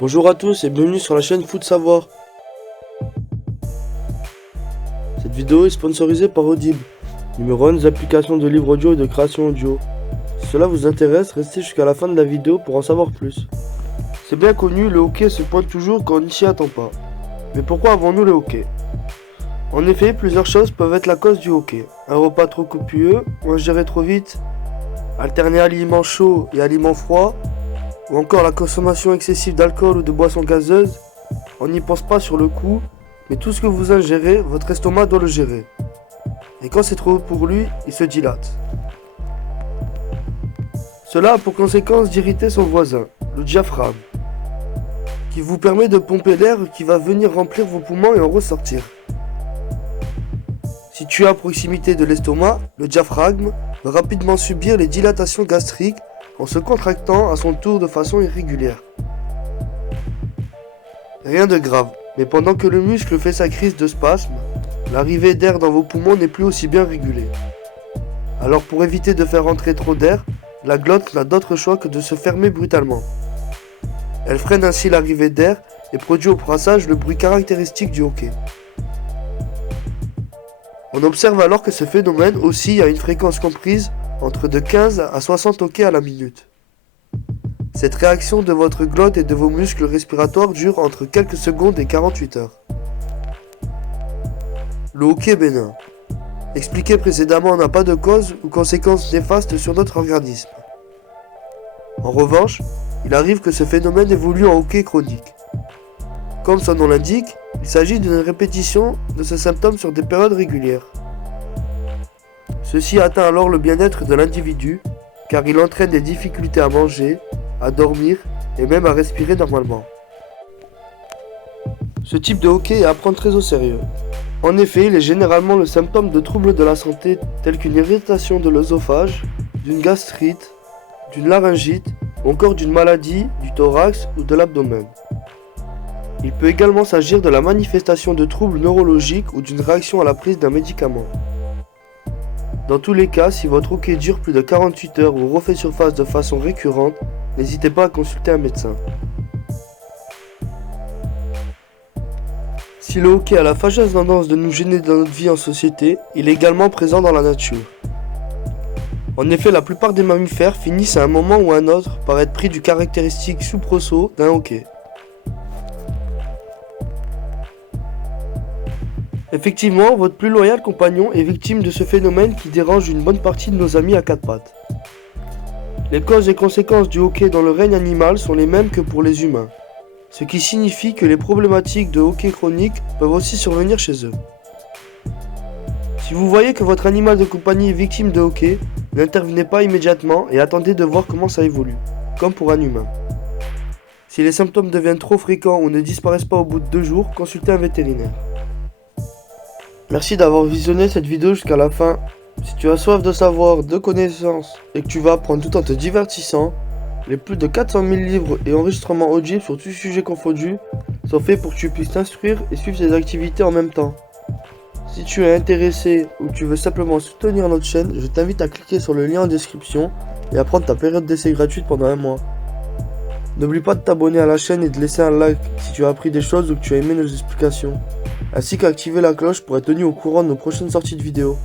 Bonjour à tous et bienvenue sur la chaîne Foot Savoir. Cette vidéo est sponsorisée par Audible, numéro 1 des applications de livres audio et de création audio. Si cela vous intéresse, restez jusqu'à la fin de la vidéo pour en savoir plus. C'est bien connu, le hockey se pointe toujours quand on ne s'y attend pas. Mais pourquoi avons-nous le hockey? En effet, plusieurs choses peuvent être la cause du hockey. Un repas trop copieux, ingérer trop vite, alterner aliments chauds et aliments froids, ou encore la consommation excessive d'alcool ou de boissons gazeuses. On n'y pense pas sur le coup, mais tout ce que vous ingérez, votre estomac doit le gérer. Et quand c'est trop pour lui, il se dilate. Cela a pour conséquence d'irriter son voisin, le diaphragme, qui vous permet de pomper l'air qui va venir remplir vos poumons et en ressortir. Situé à proximité de l'estomac, le diaphragme va rapidement subir les dilatations gastriques en se contractant à son tour de façon irrégulière. Rien de grave, mais pendant que le muscle fait sa crise de spasme, l'arrivée d'air dans vos poumons n'est plus aussi bien régulée. Alors pour éviter de faire entrer trop d'air, la glotte n'a d'autre choix que de se fermer brutalement. Elle freine ainsi l'arrivée d'air et produit au brassage le bruit caractéristique du hockey. On observe alors que ce phénomène oscille à une fréquence comprise entre de 15 à 60 hockey à la minute. Cette réaction de votre glotte et de vos muscles respiratoires dure entre quelques secondes et 48 heures. Le hockey bénin. Expliqué précédemment, n'a pas de cause ou conséquences néfastes sur notre organisme. En revanche, il arrive que ce phénomène évolue en hockey chronique. Comme son nom l'indique, il s'agit d'une répétition de ce symptôme sur des périodes régulières. Ceci atteint alors le bien-être de l'individu, car il entraîne des difficultés à manger, à dormir et même à respirer normalement. Ce type de hockey est à prendre très au sérieux. En effet, il est généralement le symptôme de troubles de la santé tels qu'une irritation de l'œsophage, d'une gastrite, d'une laryngite ou encore d'une maladie du thorax ou de l'abdomen. Il peut également s'agir de la manifestation de troubles neurologiques ou d'une réaction à la prise d'un médicament. Dans tous les cas, si votre hockey dure plus de 48 heures ou refait surface de façon récurrente, n'hésitez pas à consulter un médecin. Si le hockey a la fâcheuse tendance de nous gêner dans notre vie en société, il est également présent dans la nature. En effet, la plupart des mammifères finissent à un moment ou à un autre par être pris du caractéristique soubresaut d'un hockey. Effectivement, votre plus loyal compagnon est victime de ce phénomène qui dérange une bonne partie de nos amis à quatre pattes. Les causes et conséquences du hockey dans le règne animal sont les mêmes que pour les humains, ce qui signifie que les problématiques de hockey chronique peuvent aussi survenir chez eux. Si vous voyez que votre animal de compagnie est victime de hockey, n'intervenez pas immédiatement et attendez de voir comment ça évolue, comme pour un humain. Si les symptômes deviennent trop fréquents ou ne disparaissent pas au bout de 2 jours, consultez un vétérinaire. Merci d'avoir visionné cette vidéo jusqu'à la fin. Si tu as soif de savoir, de connaissances et que tu vas apprendre tout en te divertissant, les plus de 400 000 livres et enregistrements audibles sur tous sujets confondus sont faits pour que tu puisses t'instruire et suivre tes activités en même temps. Si tu es intéressé ou que tu veux simplement soutenir notre chaîne, je t'invite à cliquer sur le lien en description et à prendre ta période d'essai gratuite pendant 1 mois. N'oublie pas de t'abonner à la chaîne et de laisser un like si tu as appris des choses ou que tu as aimé nos explications, ainsi qu'activer la cloche pour être tenu au courant de nos prochaines sorties de vidéos.